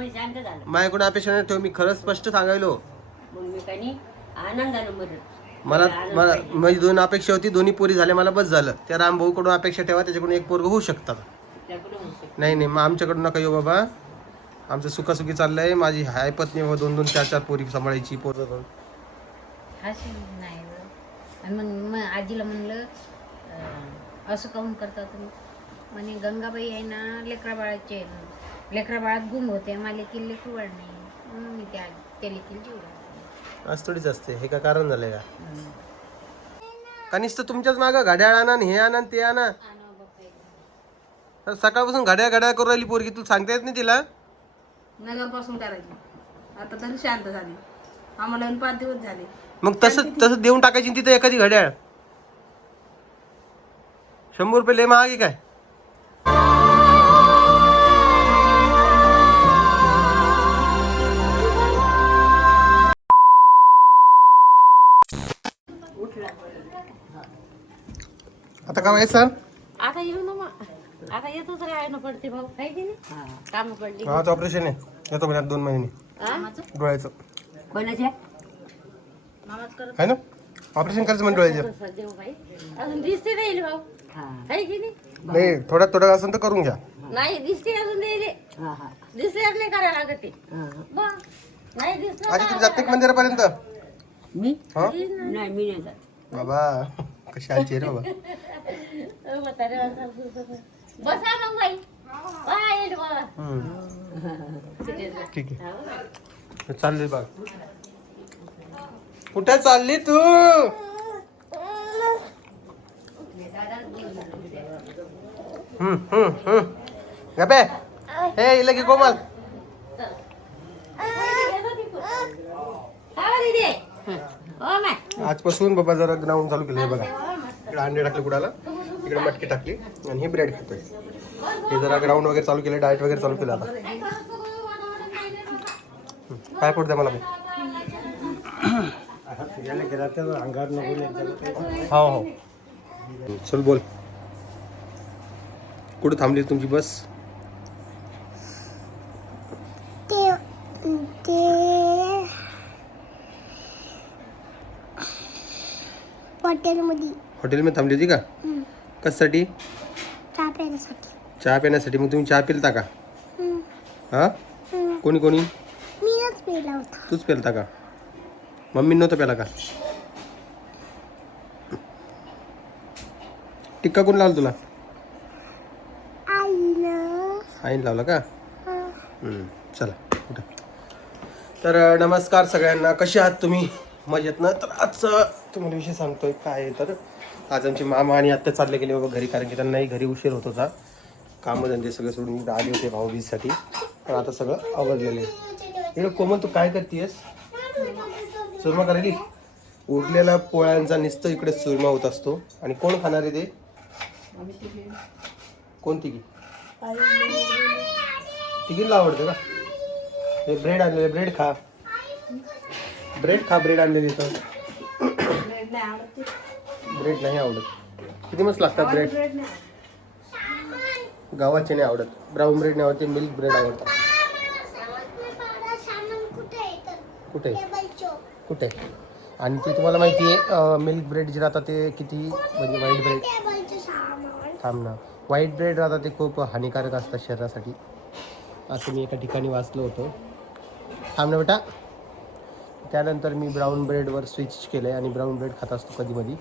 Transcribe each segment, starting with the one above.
शांत झालं. माझ्याकडून अपेक्षा नाही ठेव मी खरंच स्पष्ट सांगायलो. मग मी काही आनंदानं मरत मला मला माझी दोन अपेक्षा होती दोन्ही पोरी झाल्या मला बस झालं. त्या रामभाऊ कडून अपेक्षा ठेवा त्याच्याकडून एक पोरग होऊ शकतात. त्याकडून होऊ शकतं. नाही नाही मग आमच्याकडून नका येऊ बाबा. आमचं सुखासुखी चाललंय. माझी हाय पत्नी व दोन दोन चार चार पोरी सांभाळायची पोरं दोन असे नाही गं. आणि मग मग आजीला म्हणलं अं, असं काऊन करता तुम्ही? म्हणे गंगाबाई आहे ना लेकरा बाळाचे लेकरा बाळात गुम होते मला लेकरू बाळ नाही म्हणून मी त्या त्या लेकीला जीव घातला. आज थोडीच असते हे का कारण झालंय का? का नुसतं तुमच्याच मागं घड्याळ आणा आणि हे आणा आणि ते आणा. तर सकाळपासून घड्या घड्या करून राहिली पोरगी तुला सांगता येत नाही तिला? नगरपासून करायची. आता तरी शांत झाली. आम्हाला येऊन पाच दिवस झाले. मग तसं तसं देऊन टाकायची ना तिथं एखादी घड्याळ? शंभर रुपये लय महाग आहे काय? आता काय व्हायचं आता येऊ ना मग. आता येतोच रे आहे ना पडते भाऊ. आहे की नाही? काम पडली. गावाचं ऑपरेशन आहे. येतो महिन्यात दोन महिने. डोळ्याचं. कोणाच्या? आहे ना? ऑपरेशन करायचं म्हणजे डोळ्याचं. देऊ बाई. अजून दिसते नाही भाऊ. आहे की नाही? नाही थोड्या थोडं असेल तर करून घ्या. नाही दिसते अजून द्यायले दिसते नाही करायला लागत ते. नाही दिसलं आधी तुम्ही जाते का मंदिरापर्यंत? मी? हा? नाही मी नाही जात. बाबा. कशी रे बाबा. बसा मग बाई. बाबा. ठीक आहे. चालली बघ कुठे चालली तू? हम्म हम्म हम्म. गप्पे. हे इला की कोमल. हा, दीदी. हो, माय. आजपासून बाबा जरा ग्राउंड चालू केलं हे बघा. इकडे अंडे टाकले कुडाला. इकडे मटकी टाकली आणि हे ब्रेड खातोय. हे जरा ग्राउंड वगैरे चालू केलं डाएट वगैरे चालू केलं आता. काय पोट द्या मला हो हो. चल बोल. कुठं थांबली तुमची बस? हॉटेलमध्ये. हॉटेलमध्ये थांबली होती का? कशासाठी? चहा प्यायसाठी चहा पिण्यासाठी. मग तुम्ही चहा पिलता का? हा? कोणी कोणी? मीच पिला होता. तूच पेलता का? मम्मी नव्हतं प्याला का? टिक्का कोण लावला तुला? आईनं आईन लावला का? चला उठा. तर नमस्कार सगळ्यांना. कसे आहात तुम्ही? मजेत ना तर आजचा तुम्हाला विषय सांगतोय काय आहे तर आज आमचे मामा आणि आत्ता चालले गेले बाबा घरी कारण की त्यांनाही घरी उशीर होत होता. कामधंदे सगळे सोडून इकडे आले होते भाऊबीजसाठी. पण आता सगळं आवडलेलं आहे. इकडे कोमल तू काय करतेस चुरमा करायली? उरलेला पोळ्यांचा नुसतं इकडे चुरमा होत असतो. आणि कोण खाणार आहे ते? कोण तिघी? तिघीला आवडतं का? हे ब्रेड आणलेले ब्रेड खा. ब्रेड खा ब्रेड आणलेली तर. ब्रेड नाही आवडत किती मस्त लागतात ब्रेड गावाचे नाही आवडत. ब्राऊन ब्रेड नाही आवडते मिल्क ब्रेड आवडतात कुठे? कुठे? आणि ते तुम्हाला माहिती आहे मिल्क ब्रेड जे राहतात ते किती म्हणजे व्हाईट ब्रेड थांब ना. व्हाईट ब्रेड राहतात ते खूप हानिकारक असतात शरीरासाठी. असं मी एका ठिकाणी वाचलं होतं. थांब ना बेटा. त्यानंतर मी ब्राऊन ब्रेडवर स्विच केलं आहे आणि ब्राऊन ब्रेड खात असतो कधीमधी.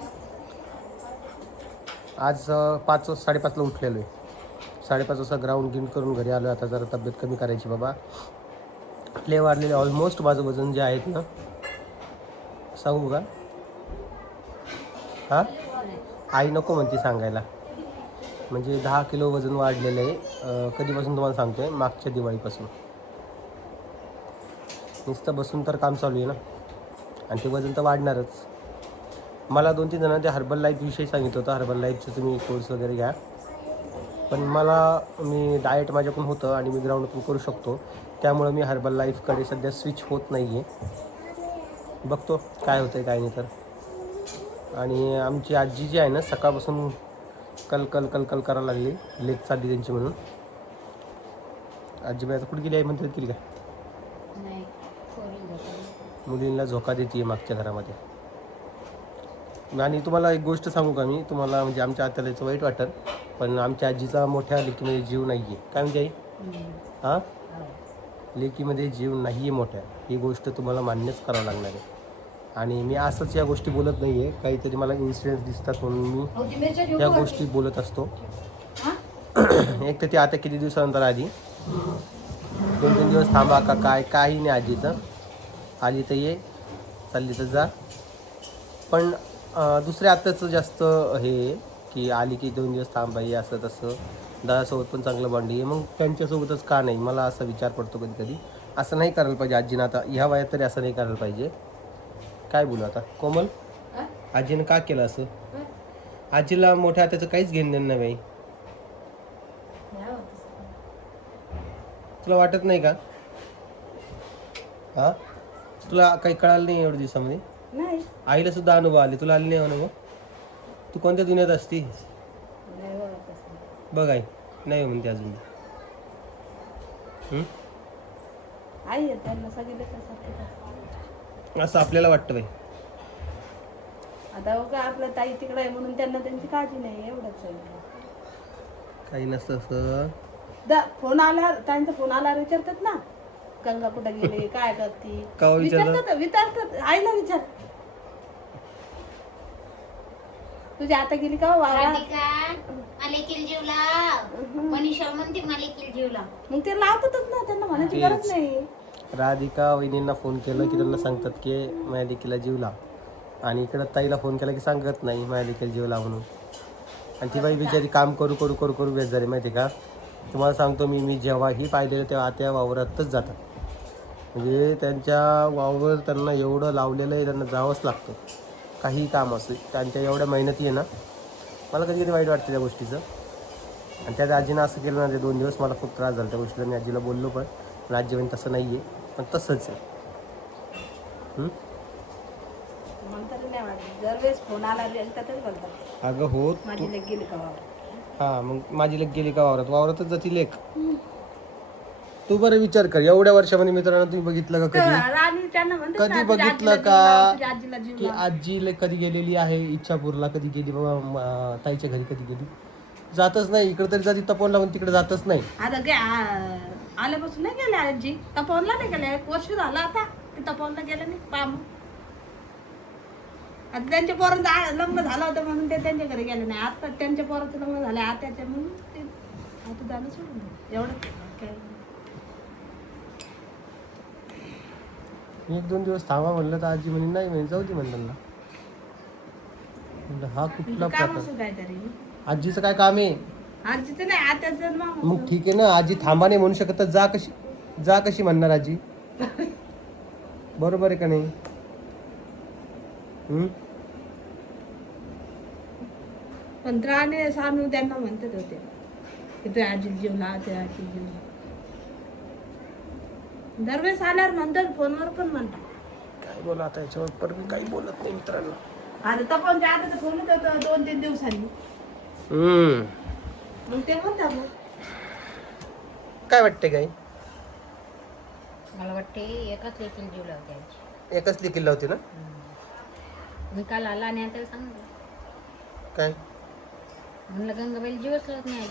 आज पाच साडेपाचला उठलेलो आहे साडेपाच वाजता ग्राउंड गिन करून घरी आलो आता जरा तब्येत कमी करायची बाबा. प्ले वाढलेले ऑलमोस्ट माझं वजन जे आहेत ना सांगू का? हां? आई नको म्हणते सांगायला. म्हणजे दहा किलो वजन वाढलेलं आहे. कधीपासून तुम्हाला सांगतो आहे मागच्या दिवाळीपासून. नुसतं बसून तर काम चालू आहे ना. आणि ते वजन तर वाढणारच. मला दोन तीन जणांना ते हर्बल लाईफविषयी सांगितलं होतं. हर्बल लाईफचं तुम्ही कोर्स वगैरे घ्या. पण मला मी डाएट माझ्याकडून होतं आणि मी ग्राउंड पण करू शकतो. त्यामुळं मी हर्बल लाईफकडे सध्या स्विच होत नाही आहे बघतो काय होतं आहे काय नाही तर. आणि आमची आजी जी आहे ना सकाळपासून कल कल कल कल करायला लागली. लेट चालली त्यांची म्हणून. आजीबाई आता कुठे गेली आहे म्हणते येतील काय मुलींना झोका देते मागच्या घरामध्ये. आणि तुम्हाला एक गोष्ट सांगू का मी? तुम्हाला म्हणजे आमच्या आत्याला याचं वाईट वाटेल पण आमच्या आजीचा मोठ्या लेकीमध्ये जीव नाही आहे काय म्हणजे आई. हां? हो. लेकीमध्ये जीव नाही आहे मोठ्या. ही गोष्ट तुम्हाला मान्यच करावं लागणार आहे. आणि मी असंच या गोष्टी बोलत नाही आहे काहीतरी मला इन्सिडेंट्स दिसतात म्हणून मी या? गोष्टी बोलत असतो? एक तर ती आता किती दिवसानंतर आली? दोन तीन दिवस थांबा का? काय? काही नाही आजीचं. आली तर ये चालली तर जा. पण दुसऱ्या आत्याचं जास्त हे की आली की दोन दिवस थांबा ये असं तसं. दादासोबत पण चांगलं बॉन्डिंग आहे. मग त्यांच्यासोबतच का नाही? मला असा विचार पडतो कधी कधी असं नाही करायला पाहिजे आजीनं. आता ह्या वयात तरी असं नाही करायला पाहिजे. काय बोलू आता? कोमल? आजीनं का केलं असं? आजीला मोठ्या त्याचं काहीच घेणं देणं नाही बाई. तुला वाटत नाही का? हा? तुला काही कळालं नाही एवढ्या दिवसामध्ये? नाही. आईला सुद्धा अनुभव आले. तुला आले नाही अनुभव? तू कोणत्या दुनियात असती नाही. बघ आई. नाही म्हणते अजून? आई आहे त्यांना सगळे लेकरं असं आपल्याला वाटतं बाई. आता बघा आपल्या ताई तिकडे आहे म्हणून त्यांना त्यांची काळजी नाही एवढंच आहे. काही नसतं असं. दा फोन आला त्यांचा फोन आला विचारतात ना. गंगा कुठे गेली काय करते? का विचारतात? विचारतात विचारतात. आईला विचार. तुझी आता गेली का हो वावरात? राधिका मालिकेल जीव लाव. मनीषा म्हणते मालिकेल जीव लाव. मग ते लावतातच ना त्यांना म्हणायची तेच. गरज नाही. राधिका वहिनींना फोन केलं की त्यांना सांगतात की माझ्या लेकीला जीव लाव. आणि इकडं ताईला फोन केला की सांगत नाही माझ्या लेकीला जीव लाव म्हणून. आणि ती बाई बिचारी काम करू करू करू करू बेस झाली माहिती आहे का? तुम्हाला सांगतो मी मी जेव्हाही पाहिलेलं तेव्हा त्या वावरातच जातात. म्हणजे त्यांच्या वावर त्यांना एवढं लावलेलं आहे त्यांना जावंच लागतं. काही काम असं त्यांच्या एवढ्या मेहनती आहे ना. मला कधी कधी वाईट वाटतं त्या गोष्टीचं. आणि त्या आजीनं असं केलं ना ते दोन दिवस मला खूप त्रास झाला त्या गोष्टीला. मी आजीला बोललो पण पण आजी म्हणे तसं नाही आहे पण तसंच आहे अगं हो वावरात? हां मग माझी लेक गेली का वावरात? वावरातच जाती लेक. तू बरं विचार कर. एवढ्या वर्षामध्ये मित्रांनो तुम्ही बघितलं का कधी? त्यांना कधी तुझ्या बघितलं आजीला जीव का लाव, तुझ्या आजीला जीव की आजी ले- कधी गेलेली आहे? इच्छापूरला कधी गेली? बाबा म- ताईच्या घरी कधी गेली? जातच नाही. इकडे तरी जाती तपोन लागून तिकडे जातच नाही. आता आ- आल्यापासून नाही गेले आजी. तपवनला नाही गेले. एक वर्ष झालं आता. ते तपवनला गेले नाही. पाम आता त्यांच्या पोरांचं लग्न झालं होतं म्हणून ते त्यांच्या घरी गेले नाही. आता त्यांच्या पोराचं लग्न झालं. आत्याच्या म्हणून ते आता जाणं सोडून दिलं. एवढं काय एक दोन दिवस थांबा म्हणलं तर आजी म्हणे नाही म्हणे जाऊ दे म्हणलं ना म्हणलं हा कुठला काम प्रकार? काहीतरी. आजीचं काय काम आहे? आजीचं नाही मग ठीक आहे ना आजी थांबा नाही म्हणू शकत तर जा कशी जा कशी म्हणणार आजी? बरोबर आहे का नाही? हम्म? पण त्राणे सानू त्यांना म्हणतात होते की तुझ्या आजी जीवला तुझ्या आजी जीवला दरवेळेस आल्यावर म्हणतात फोनवर पण म्हणतात काय बोला आता याच्यावर पण मी काही बोलत नाही मित्रांनो. आता तपनच्या आता तर फोन होतं दोन तीन दिवसांनी. हम्म. मग ते म्हणतात मग. काय वाटते काय मला वाटते एकाच लेकील जीव लावते एकच लिखिल होती ना? मी काल आला आणि आता सांगतो. काय? म्हणलं गंगाबाईला जीवच लावत नाही.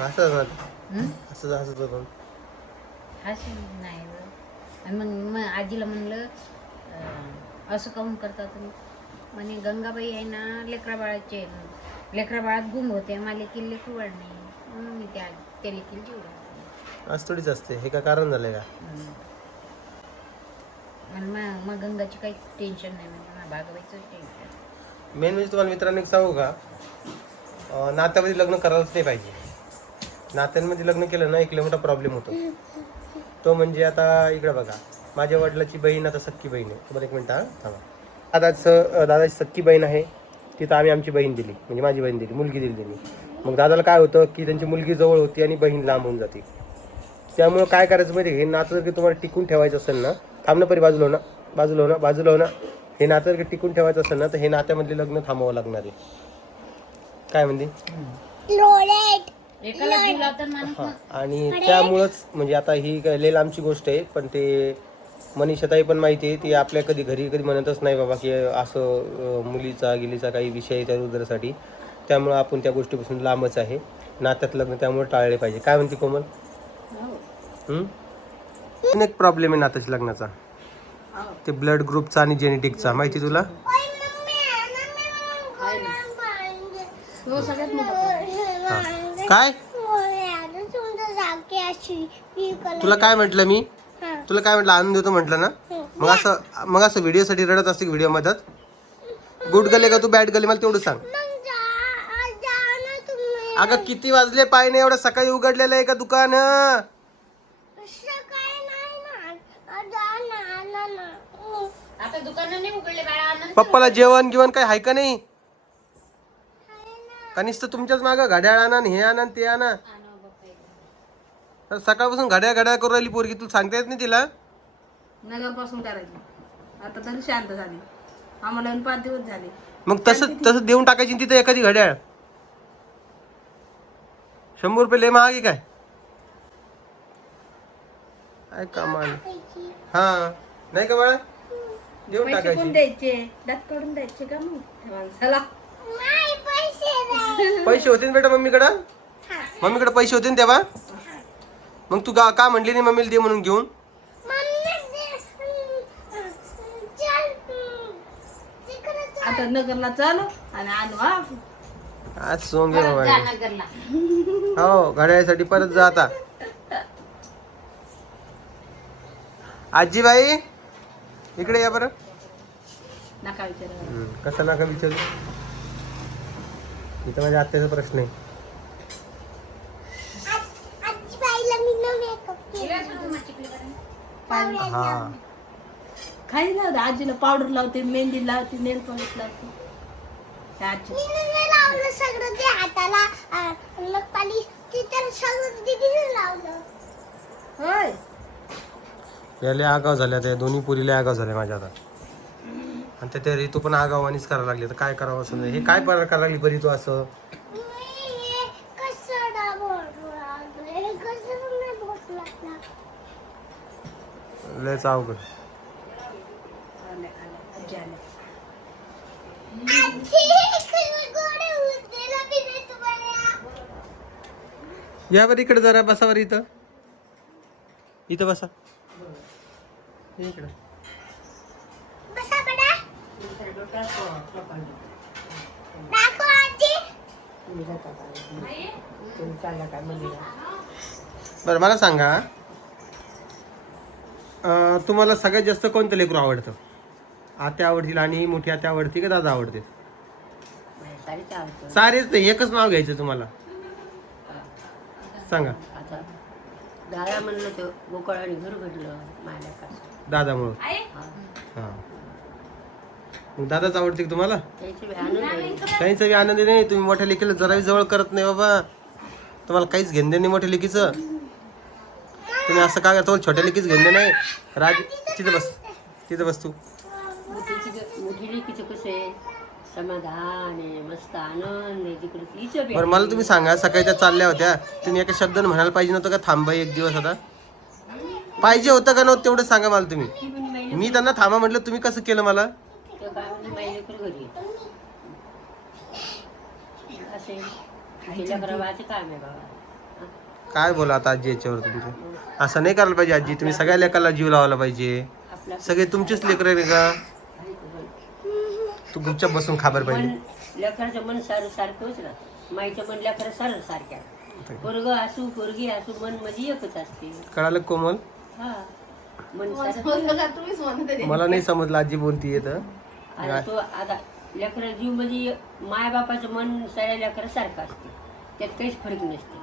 असं हं? असं असं होतं. अशी नाही. आणि मग मग आजीला म्हणलं असं काऊन करता तुम्ही? म्हणे गंगाबाई आहे ना लेकरा बाळाचे लेकरा बाळात गुम होते मला लेकील लेकरू वाढ नाही. म्हणून मी त्या त्या लेकील जीव आज थोडीच असते. हे का कारण झालंय का. आणि मग मग गंगाची काही टेन्शन नाही म्हणजे भागवायचं टेन्शन मेन म्हणजे तुम्हाला मित्रांनो सांगू का? नात्यामध्ये लग्न करायलाच नाही पाहिजे. नात्यांमध्ये लग्न केलं ना एक मोठा प्रॉब्लेम होतो. तो म्हणजे आता इकडे बघा. माझ्या वडिलाची बहीण आता सख्खी बहीण आहे. तुम्हाला एक मिनटं हां थांबा. दादाचं दादाची सख्खी बहीण आहे. तिथं आम्ही आमची बहीण दिली. म्हणजे माझी बहीण दिली मुलगी दिली त्यांनी. मग दादाला काय होतं की त्यांची मुलगी जवळ होती आणि बहीण लांब होऊन जाते. त्यामुळं काय करायचं माहिती हे नातं जर की तुम्हाला टिकून ठेवायचं असेल ना थांबणं परी बाजूला होणं बाजूला होणं बाजूला होणं हे नातं जर की टिकून ठेवायचं असेल ना तर हे नात्यामधले लग्न थांबावं लागणार आहे. काय म्हणते? एकाला जीव लावतात माणूस हा. आणि त्यामुळंच म्हणजे आता ही काय लई लांबची गोष्ट आहे पण ते मनीषाताई पण माहिती आहे ती आपल्या कधी घरी कधी म्हणतच नाही बाबा की असं अं, मुलीचा गिलीचा काही विषय आहे त्या रुद्रासाठी. त्यामुळं आपण त्या गोष्टीपासून लांबच आहे. नात्यात लग्न त्यामुळे टाळले पाहिजे. काय म्हणते कोमल? हम्म? अजून एक प्रॉब्लेम आहे नात्याच्या लग्नाचा. ते ब्लड ग्रुपचा आणि जेनेटिकचा माहिती तुला? काय? तुला काय म्हटलं मी? तुला काय म्हटलं? आनंद देतो म्हटलं ना? मग असं मग असं व्हिडिओसाठी रडत असते व्हिडिओ मधत गुड गले का तू बॅड गले? मला तेवढं सांग. अगं किती वाजले पाय नाही एवढं सकाळी उघडलेलं आहे का दुकान? पप्पाला जेवण गिवण काय हाय का नाही? का नुसतं तुमच्याच मागं घड्याळ आणा आणि हे आणा आणि ते आणा. तर सकाळपासून घड्याळ घड्याळ करून राहिली पोरगी तुला सांगता येत नाही तिला? नगरपासून करायची. आता तरी शांत झाली. आम्हाला येऊन पाच दिवस झाले. मग तसं तसं देऊन टाकायची तिथे एखादी घड्याळ. शंभर रुपये लय महाग आहे काय? काय कमाल. हा. नाही का बाळा? देऊन पैसे कोण टाकायची. द्यायचे? दात काढून द्यायचे का मग? त्या माणसाला. पैसे होते ना बेटा मम्मीकडं? मम्मीकडे पैसे होते ना तेव्हा? मग तू का का म्हणली नाही मम्मीला दे म्हणून घेऊन? आता नगरला चालू आणि आणू हा. आज सोंगे बाबा. जा हे. नगरला. हो घड्याळसाठी परत जा आता. आजीबाई इकडे या बरं. नका विचार. हम्म, कशाला का विचारू? इथं माझ्या आत्याचा प्रश्न आहे. हा. काही ना आजीला पावडर लावते मेहंदी लावते नेल पॉलिश लावते. त्या आजी सगळं ते हाताला. पाणी तिथं सगळं दिदीने लावलं. होय. याले आगाव झाल्या त्या दोन्ही पुरीला आगाव झाल्या माझ्या आता. आणि त्या त्या ऋतू पण आगावानीच करायला लागली. तर काय करावं असं नाही. हे काय बरं करायला लागली बरी तू असं? लयच अवघड. या बरं इकडे जरा बसावर इथं. इथं बसा. इकडं. बरं मला सांगा. तुम्हाला सगळ्यात जास्त कोणतं लेकरू आवडतं? आत्या आवडतील आणि मोठी आत्या आवडती का दादा आवडते? सारेच नाही एकच नाव घ्यायचं तुम्हाला. सांगा. दादा म्हणलं तर गोकळ आणि घर घडलं माझ्या दादामुळं हां. मग दादाच आवडते का तुम्हाला? काहीच बी आनंदी नाही तुम्ही मोठ्या लेखीला जराही जवळ करत नाही बाबा. तुम्हाला काहीच घेणं नाही मोठ्या लेखीचं तुम्ही असं का करता? छोट्या लेखीच घेणं नाही. राज तिथं बस तिथं बस तू. मोठीचं मोठी लेकीचं कसं आहे? समाधान आहे मस्त आनंद आहे तिकडे. तिचं बी बरं मला तुम्ही सांगा सकाळी त्या चालल्या होत्या. तुम्ही एका शब्दानं म्हणायला पाहिजे नव्हतं का थांबा एक दिवस आता? पाहिजे होतं का नव्हतं तेवढं सांगा मला तुम्ही. मी त्यांना थांबा म्हटलं तुम्ही कसं केलं मला? काय म्हणे माई लेकरं घरी येतं. असे तिच्या वाचं काम आहे बाबा. हा? काय बोला आता आजी याच्यावर तुमचं? असं नाही करायला पाहिजे आजी तुम्ही सगळ्या लेकाला जीव लावायला पाहिजे. आपला सगळे तुमचेच लेकर आहे का? तू गुपचाप बसून खाबर मन पाहिजे लेकराचं मन सारं सारखंच राहतं. माईचं मन लेकरं सारं सारख्या. पोरग असू पोरगी असू मन म्हणजे एकच असते. कळालं का कोमल? हा. मन सारं मला नाही समजलं आजी बोलती येत आता तो आता लेकरा जीव म्हणजे मायबापाचं मन सगळ्या लेकरा सारखं असते. त्यात काहीच फरक नसते.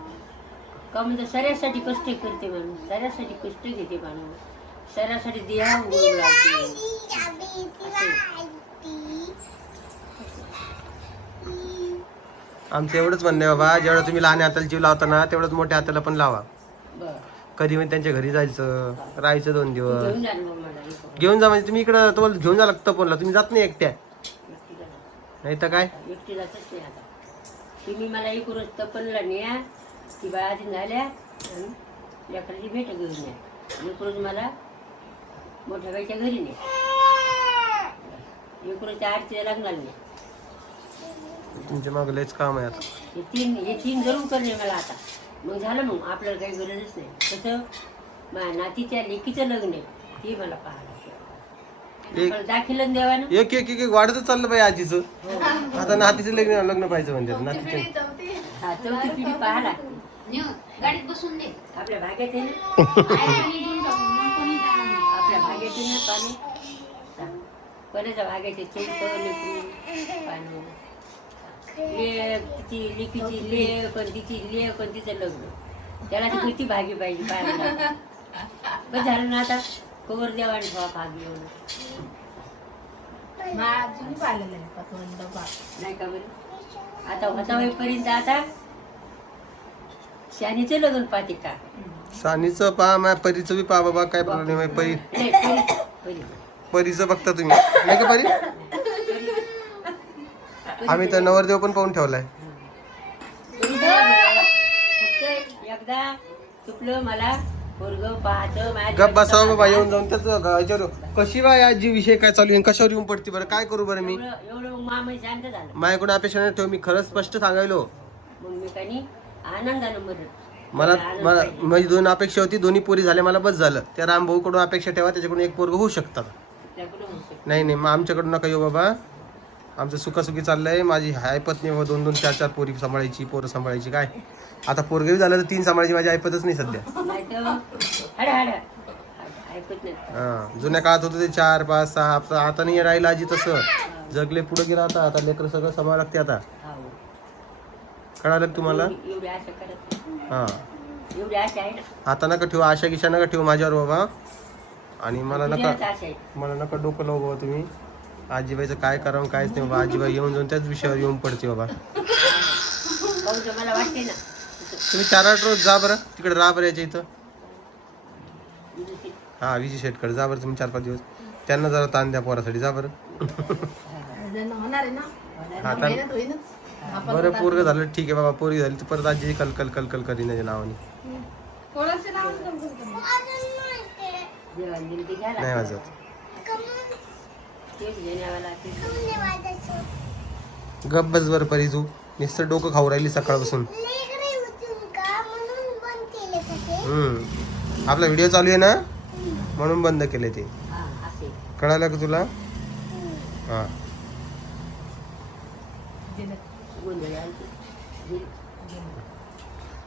का म्हणजे सऱ्यासाठी कष्ट करते माणूस. सऱ्यासाठी कष्ट घेते माणूस. सऱ्यासाठी देहा लावते आमचं एवढंच म्हणणं आहे बाबा जेवढं तुम्ही लहान हाताला जीव लावताना तेवढंच मोठ्या हाताला पण लावा. बरं. कधी म्हणजे त्यांच्या घरी जायचं राहायचं दोन दिवस. घेऊन जा एक म्हणजे तुम्ही इकडं तुम्हाला घेऊन जा लागतं फोनला. तुम्ही जात नाही एकट्या. नाही तर काय? एकटी जातच नाही आता. तुम्ही मला एक रोज तपनला न्या ती बाळा आधी झाल्या आणि लेकराची भेट घेऊन या. लेकरूच मला मोठ्या बाईच्या घरी ने लेकरूच्या आरतीला लग्नाला ने तुमच्या मागं लयच काम आहे आता. हे तीन हे तीन जरूर करणे मला आता. मग झालं मग आपल्याला काही गरजच नाही. कसं माझ्या नातीच्या लेकीचं लग्न आहे ते मला पाहायला दाखिलं देवानं. एक एक एक एक वाढतच चाललं बाई आजीचं. आता नातीचं लग्न लग्न पाहिजे म्हणते नातीचं हा चौथी पिढी पाहा लागते. नेऊ, गाडीत बसून दे. आपल्या भाग्यात आहे ना. आपल्या भाग्यात आहे ना पाणी. कोणाच्या भाग्यात आहे चौक पाणी लेक तिची लेकीची लेक पण तिची लेक पण तिचं लग्न. त्याला ती किती भागी पाहिजे पाहायला बस झालं ना आता कवर देवाने ठेवा भागी येऊन पतवंत नाही का बरं? आता होता होईपर्यंत आता शानीचं लग्न पाहते का? सानीचं पहा मा परीचं बी पहा बाबा काय प्रॉब्लेम आहे परी. नाही परी परी. परीचं बघता तुम्ही. नाही का परी? आम्ही तर नवरदेव पण पाहून ठेवलाय. एकदा चुकलं मला गप बसावं बाबा येऊन जाऊन त्याच याच्यावर कशी बा आजी विषय काय चालू आहे कशावर येऊन पडते बरं? काय करू बरं मी? माझ्याकडून अपेक्षा नाही ठेव मी खरंच स्पष्ट सांगायलो. मला मला माझी दोन अपेक्षा होती दोन्ही पोरी झाल्या मला बस झालं. त्या रामभाऊ कडून अपेक्षा ठेवा त्याच्याकडून एक पोरग होऊ शकतात. नाही नाही मग आमच्याकडून नका येऊ बाबा. आमचं सुखासुखी चाललंय. माझी हायपत्नी व दोन दोन चार चार पोरी सांभाळायची पोरं सांभाळायची काय? आता पोरगेवी झालं तर तीन सांभाळायची माझी ऐपतच नाही सध्या. हां जुन्या काळात होतं ते चार पाच सहा आता नाही राहिलं आजी तसं. जगले पुढे गेलं आता आता लेकरं सगळं सांभाळ लागते आता. कळालं तुम्हाला? हां. आता नका ठेवू आशा गिशा नका ठेवू माझ्यावर बाबा. आणि मला नका मला नका डोकं लावू बाबा तुम्ही. आजीबाईचं काय करावं कायच नाही बाबा. आजीबाई येऊन जाऊन त्याच विषयावर येऊन पडते बाबा. पाहून तर मला वाटते ना तुम्ही चार आठ रोज जा बरं. तिकडे राहा बरं याच्या इथं. हा विजय शेटकडे जा बरं तुम्ही चार पाच दिवस. त्यांना जरा ताण द्या पोरासाठी जा बरं. होईनच बरं पोरग झालं ठीक आहे बाबा. पोरगी झाली तर परत आजी कल कल कल कल करीन नावाने नाही वाजत गप बस बरं परी तू. नुसतं डोकं खाऊ राहिली सकाळपासून. हम्म. आपला व्हिडिओ चालू आहे ना? म्हणून बंद केले ते. हा असे. कळालं का तुला? हा.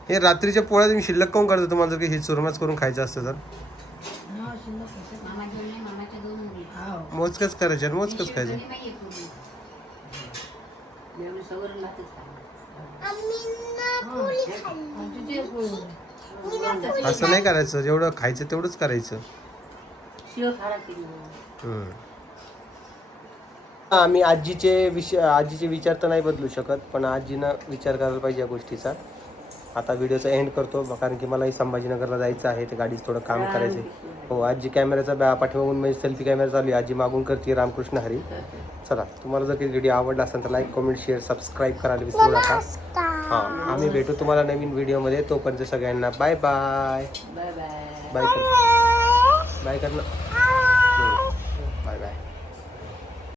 हे रात्रीच्या पोळ्या तुम्ही शिल्लक काऊन करता? तुम्हाला जर काही हे चुरमाच करून खायचं असतं तर हा, शिल्लक होते. मामाच्या नाही मामाच्या दोन मुली हाव. मोजकच करायचे आणि मोजकच खायचं. असं नाही करायचं जेवढं खायचं तेवढंच करायचं. आम्ही आजीचे विषय आजीचे विचार तर नाही बदलू शकत पण आजीनं विचार करायला पाहिजे या गोष्टीचा. आता व्हिडिओचा एंड करतो. कारण की मलाही संभाजीनगरला जायचं आहे. ते गाडीचं थोडं काम करायचं आहे हो आजी कॅमेऱ्याचा बॅ पाठीमागून म्हणजे सेल्फी कॅमेरा चालू आहे. आजी मागून करते रामकृष्ण हरी. चला तुम्हाला जर काही व्हिडिओ आवडला असेल तर लाईक कमेंट शेअर सबस्क्राईब करायला विसरू नका. हां आम्ही भेटू तुम्हाला नवीन व्हिडिओमध्ये तोपर्यंत सगळ्यांना bye bye bye bye bye कर बाय कर ना